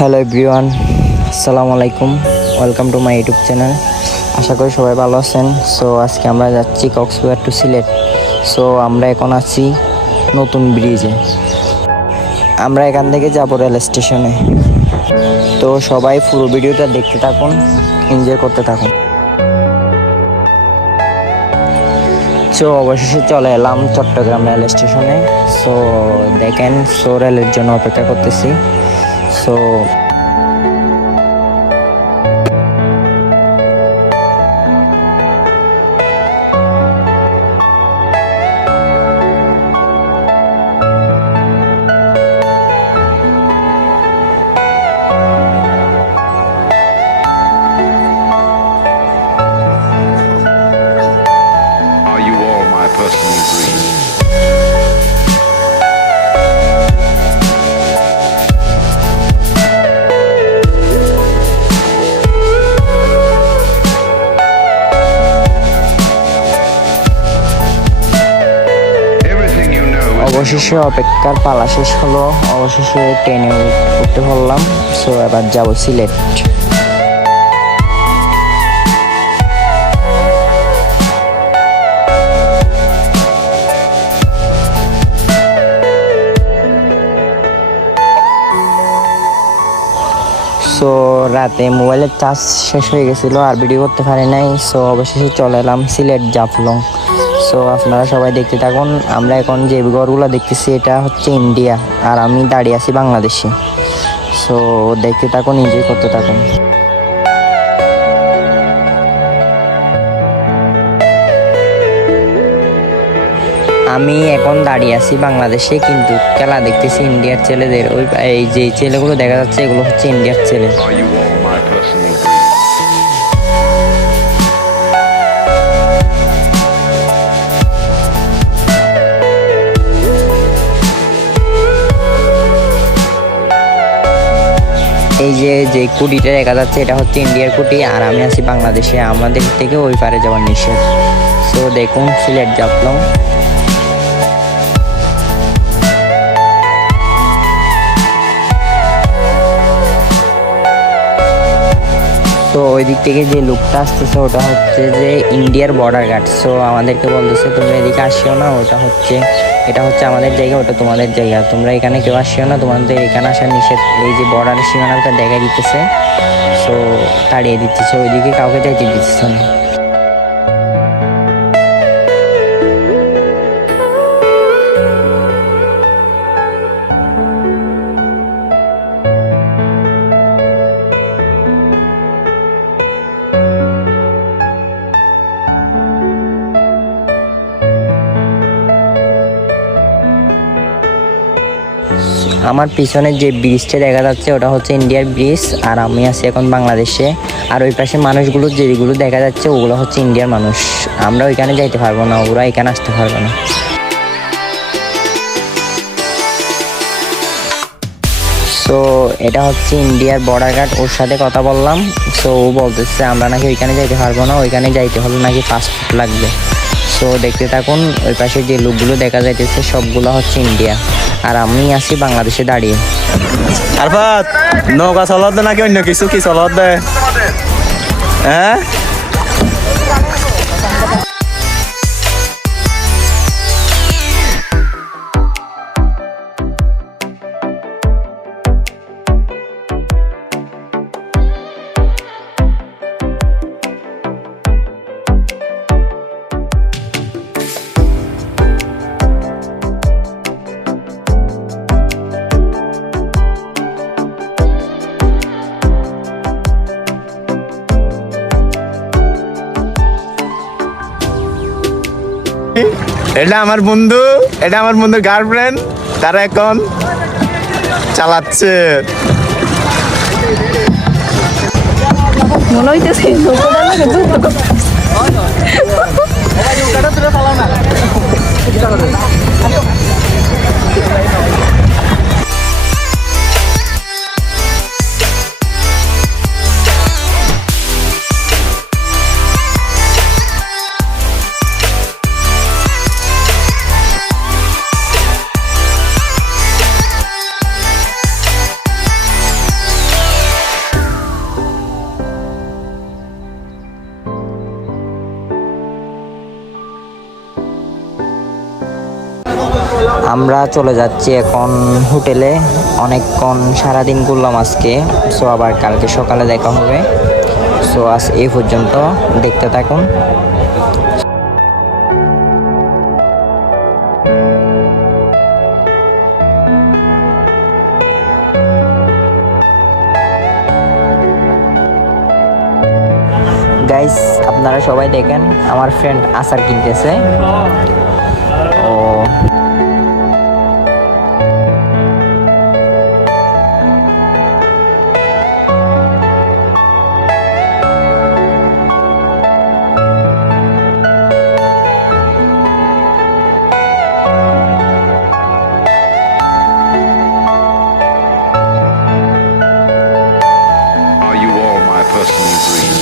Hello everyone, আসসালামু আলাইকুম। Welcome to my YouTube channel. আশা করি সবাই ভালো আছেন। সো আজকে আমরা যাচ্ছি কক্সবাজার টু সিলেট। সো আমরা এখন আছি নতুন ব্রিজে। আমরা এখান থেকে যাব রেল স্টেশনে। তো সবাই পুরো ভিডিওটা দেখতে থাকুন, এনজয় করতে থাকুন। সো অবশেষে চলে এলাম চট্টগ্রাম রেল স্টেশনে। সো দেখেন, সো রেলের জন্য অপেক্ষা করতেছি। So Are you all my personal dreams? Everything you know is অবশেষে অপেক্ষার পালা শেষ হলো। অবশেষে ট্রেনে উঠতে পারলাম। সো এবার যাব সিলেট। সো রাতে মোবাইলের চার্জ শেষ হয়ে গেছিলো, আর ভিডিও করতে পারি নাই। সো অবশেষে চলে এলাম সিলেট জাফলং। সো আপনারা সবাই দেখতে থাকুন। আমরা এখন যে ঘরগুলো দেখতেছি এটা হচ্ছে ইন্ডিয়া, আর আমি দাঁড়িয়ে আছি বাংলাদেশে। সো দেখতে থাকুন, এনজয় করতে থাকুন। আমি এখন দাঁড়িয়ে আছি বাংলাদেশে, কিন্তু খেলা দেখতেছি ইন্ডিয়ার ছেলেদের। এই যে ছেলেগুলো দেখা যাচ্ছে, এগুলো হচ্ছে ইন্ডিয়ার ছেলে। Are you all my personal dreams? এই যে যে কুটিটা দেখা যাচ্ছে এটা হচ্ছে ইন্ডিয়ার কুটি, আর আমি আছি বাংলাদেশে। আমাদের থেকে ওই পারে যাওয়ার নিষেধ। সো দেখুন সিলেট জাফলং। তো ওই দিক থেকে যে লুকটা আসতেছে ওটা হচ্ছে যে ইন্ডিয়ার বর্ডার গার্ড। সো আমাদেরকে বলতেছে তোমরা এদিকে আসিও না, এটা হচ্ছে আমাদের জায়গা, ওটা তোমাদের জায়গা, তোমরা এখানে কেউ আসিও না, তোমাদের এখানে আসার নিষেধ। এই যে বর্ডারের সীমানাটা দেখা দিতেছে। সো তাড়িয়ে দিতেছে, ওইদিকে কাউকে যাইতে দিতেছে না। আমার পিছনে যে ব্রিজটা দেখা যাচ্ছে ওটা হচ্ছে ইন্ডিয়ার ব্রিজ, আর আমি আছি এখন বাংলাদেশে। আর ওই পাশে মানুষগুলো যেগুলো দেখা যাচ্ছে ওগুলো হচ্ছে ইন্ডিয়ার মানুষ। আমরা ওইখানে যাইতে পারবো না, ওরা এখানে আসতে পারবে না। সো এটা হচ্ছে ইন্ডিয়ার বর্ডার গার্ড, ওর সাথে কথা বললাম। সো ও বলতেছে আমরা নাকি ওইখানে যাইতে পারবো না, ওইখানে যাইতে হলে নাকি পাসপোর্ট লাগবে। সো দেখতে থাকুন, ওই পাশে যে লোকগুলো দেখা যাইতেছে সবগুলো হচ্ছে ইন্ডিয়া, আর আমি আছি বাংলাদেশে দাঁড়িয়ে। আরফাত, নৌকা চলত দে নাকি অন্য কিছু কি চলত দে? হ্যাঁ, এটা আমার বন্ধু, এটা আমার বন্ধুর গার্লফ্রেন্ড। তারা এখন চালাচ্ছে। মনে হইতেছে আমরা চলে যাচ্ছি এখন হোটেলে। অনেকক্ষণ সারাদিন ঘুরলাম আজকে, সো আবার কালকে সকালে দেখা হবে। সো আজ এই পর্যন্ত, দেখতে থাকুন। গাইস, আপনারা সবাই দেখেন, আমার ফ্রেন্ড আচার কিনতেছে। ও Are you all my personal dreams?